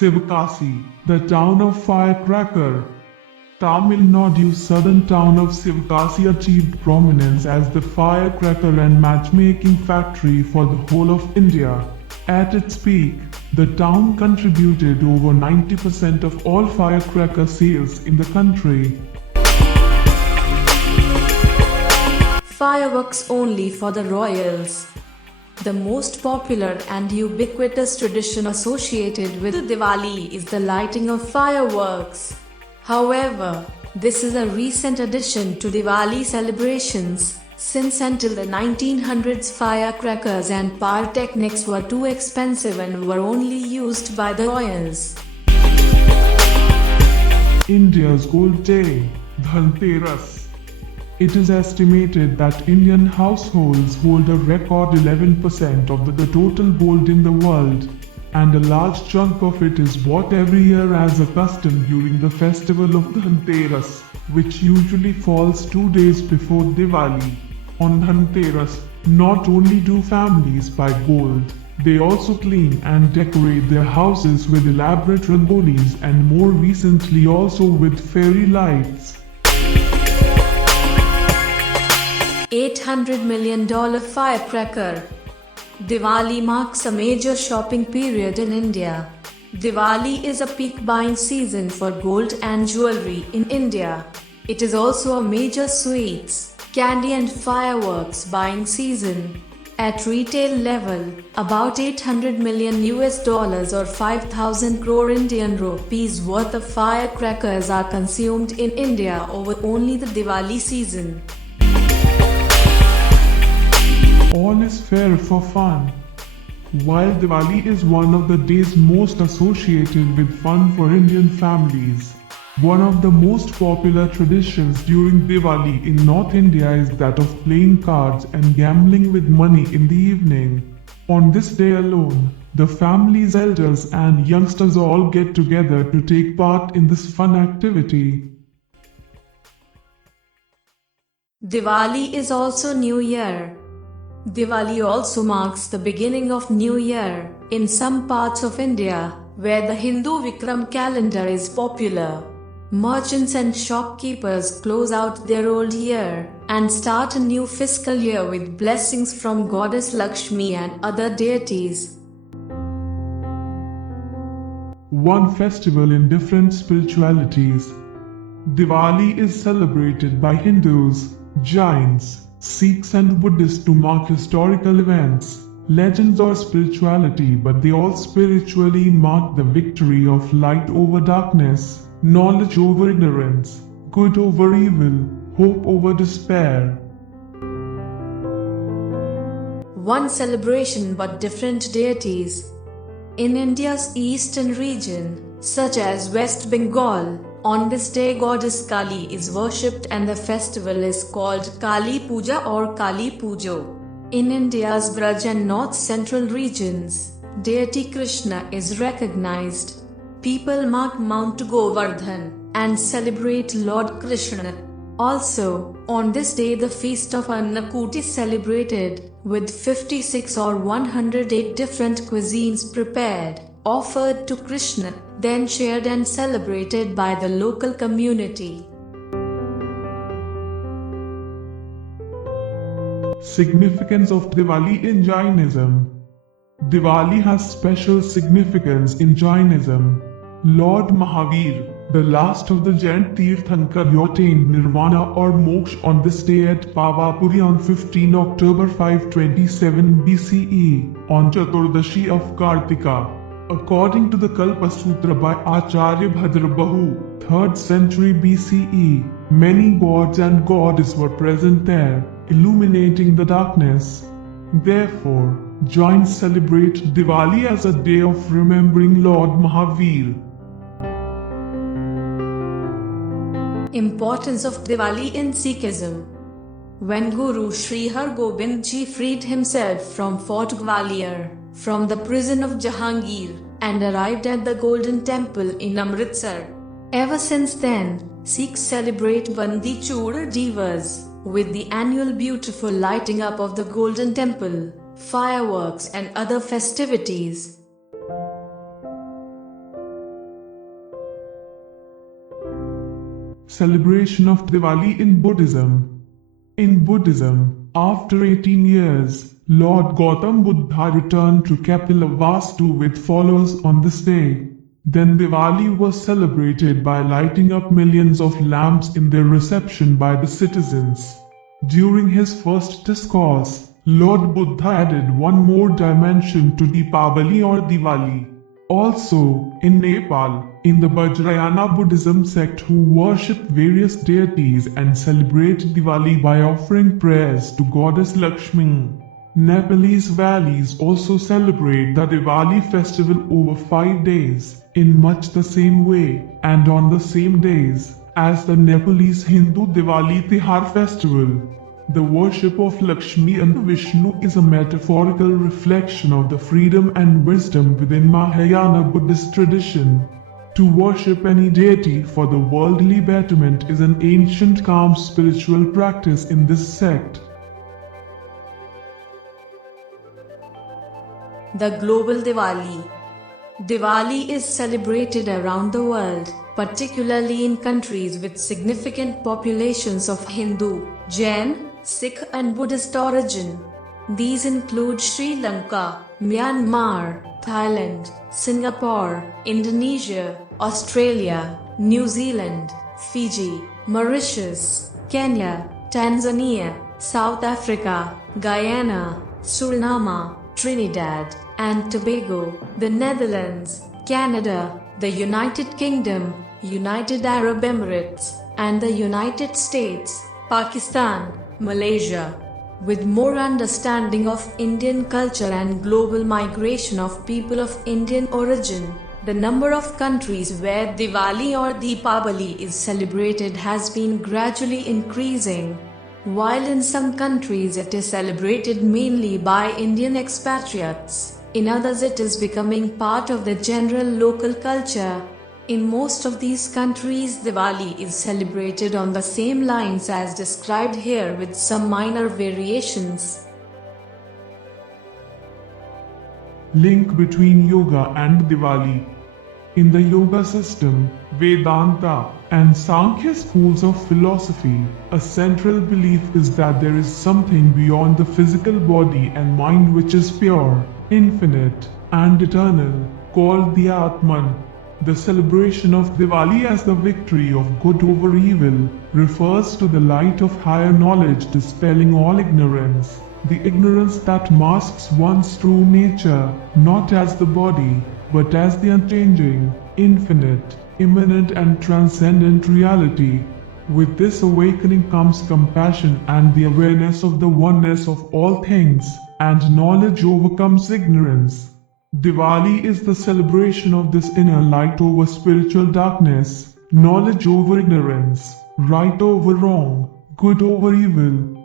Sivakasi, the town of firecracker. Tamil Nadu's southern town of Sivakasi achieved prominence as the firecracker and matchmaking factory for the whole of India. At its peak, the town contributed over 90% of all firecracker sales in the country. Fireworks only for the royals. The most popular and ubiquitous tradition associated with Diwali is the lighting of fireworks. However, this is a recent addition to Diwali celebrations, since until the 1900s firecrackers and pyrotechnics were too expensive and were only used by the royals. India's Gold Day, Dhanteras. It is estimated that Indian households hold a record 11% of the total gold in the world, and a large chunk of it is bought every year as a custom during the festival of Dhanteras, which usually falls 2 days before Diwali. On Dhanteras, not only do families buy gold, they also clean and decorate their houses with elaborate rangolis and more recently also with fairy lights. $800 million firecracker. Diwali marks a major shopping period in India. Diwali is a peak buying season for gold and jewelry in India. It is also a major sweets, candy and fireworks buying season. At retail level, about $800 million or 5,000 crore Indian rupees worth of firecrackers are consumed in India over only the Diwali season. All is fair for fun. While Diwali is one of the days most associated with fun for Indian families, one of the most popular traditions during Diwali in North India is that of playing cards and gambling with money in the evening. On this day alone, the family's elders and youngsters all get together to take part in this fun activity. Diwali is also New Year. Diwali also marks the beginning of New Year in some parts of India, where the Hindu Vikram calendar is popular. Merchants and shopkeepers close out their old year and start a new fiscal year with blessings from Goddess Lakshmi and other deities. One festival in different spiritualities. Diwali is celebrated by Hindus, Jains, Sikhs and Buddhists to mark historical events, legends or spirituality, but they all spiritually mark the victory of light over darkness, knowledge over ignorance, good over evil, hope over despair. One celebration but different deities. In India's eastern region, such as West Bengal, on this day Goddess Kali is worshipped and the festival is called Kali Puja or Kali Pujo. In India's Braj and north central regions, deity Krishna is recognized. People mark Mount Govardhan and celebrate Lord Krishna. Also, on this day the feast of Annakut is celebrated, with 56 or 108 different cuisines prepared, offered to Krishna, then shared and celebrated by the local community. Significance of Diwali in Jainism. Diwali has special significance in Jainism. Lord Mahavir, the last of the Jain Tirthankar, attained nirvana or moksha on this day at Pavapuri on 15 October 527 BCE, on Chaturdashi of Kartika. According to the Kalpa Sutra by Acharya Bhadrabahu, 3rd century BCE, many gods and goddesses were present there, illuminating the darkness. Therefore, Jains celebrate Diwali as a day of remembering Lord Mahavir. Importance of Diwali in Sikhism. When Guru Sri Har Gobind Ji freed himself from Fort Gwalior, from the prison of Jahangir, and arrived at the Golden Temple in Amritsar. Ever since then, Sikhs celebrate Bandi Chhod Divas, with the annual beautiful lighting up of the Golden Temple, fireworks and other festivities. Celebration of Diwali in Buddhism. In Buddhism, after 18 years, Lord Gautam Buddha returned to Kapilavastu with followers on this day. Then Diwali was celebrated by lighting up millions of lamps in their reception by the citizens. During his first discourse, Lord Buddha added one more dimension to Deepavali or Diwali. Also, in Nepal, in the Vajrayana Buddhism sect who worship various deities and celebrate Diwali by offering prayers to Goddess Lakshmi. Nepalese valleys also celebrate the Diwali festival over 5 days, in much the same way, and on the same days, as the Nepalese Hindu Diwali Tihar festival. The worship of Lakshmi and Vishnu is a metaphorical reflection of the freedom and wisdom within Mahayana Buddhist tradition. To worship any deity for the worldly betterment is an ancient calm spiritual practice in this sect. The global Diwali. Diwali is celebrated around the world, particularly in countries with significant populations of Hindu, Jain, Sikh and Buddhist origin. These include Sri Lanka, Myanmar, Thailand, Singapore, Indonesia, Australia, New Zealand, Fiji, Mauritius, Kenya, Tanzania, South Africa, Guyana, Suriname, Trinidad and Tobago, the Netherlands, Canada, the United Kingdom, United Arab Emirates, and the United States, Pakistan, Malaysia. With more understanding of Indian culture and global migration of people of Indian origin, the number of countries where Diwali or Deepavali is celebrated has been gradually increasing. While in some countries it is celebrated mainly by Indian expatriates, in others it is becoming part of the general local culture. In most of these countries, Diwali is celebrated on the same lines as described here with some minor variations. Link between yoga and Diwali. In the yoga system, Vedanta, and Sankhya schools of philosophy, a central belief is that there is something beyond the physical body and mind which is pure, infinite, and eternal, called the Atman. The celebration of Diwali as the victory of good over evil refers to the light of higher knowledge dispelling all ignorance, the ignorance that masks one's true nature, not as the body, but as the unchanging, infinite, immanent and transcendent reality. With this awakening comes compassion and the awareness of the oneness of all things, and knowledge overcomes ignorance. Diwali is the celebration of this inner light over spiritual darkness, knowledge over ignorance, right over wrong, good over evil,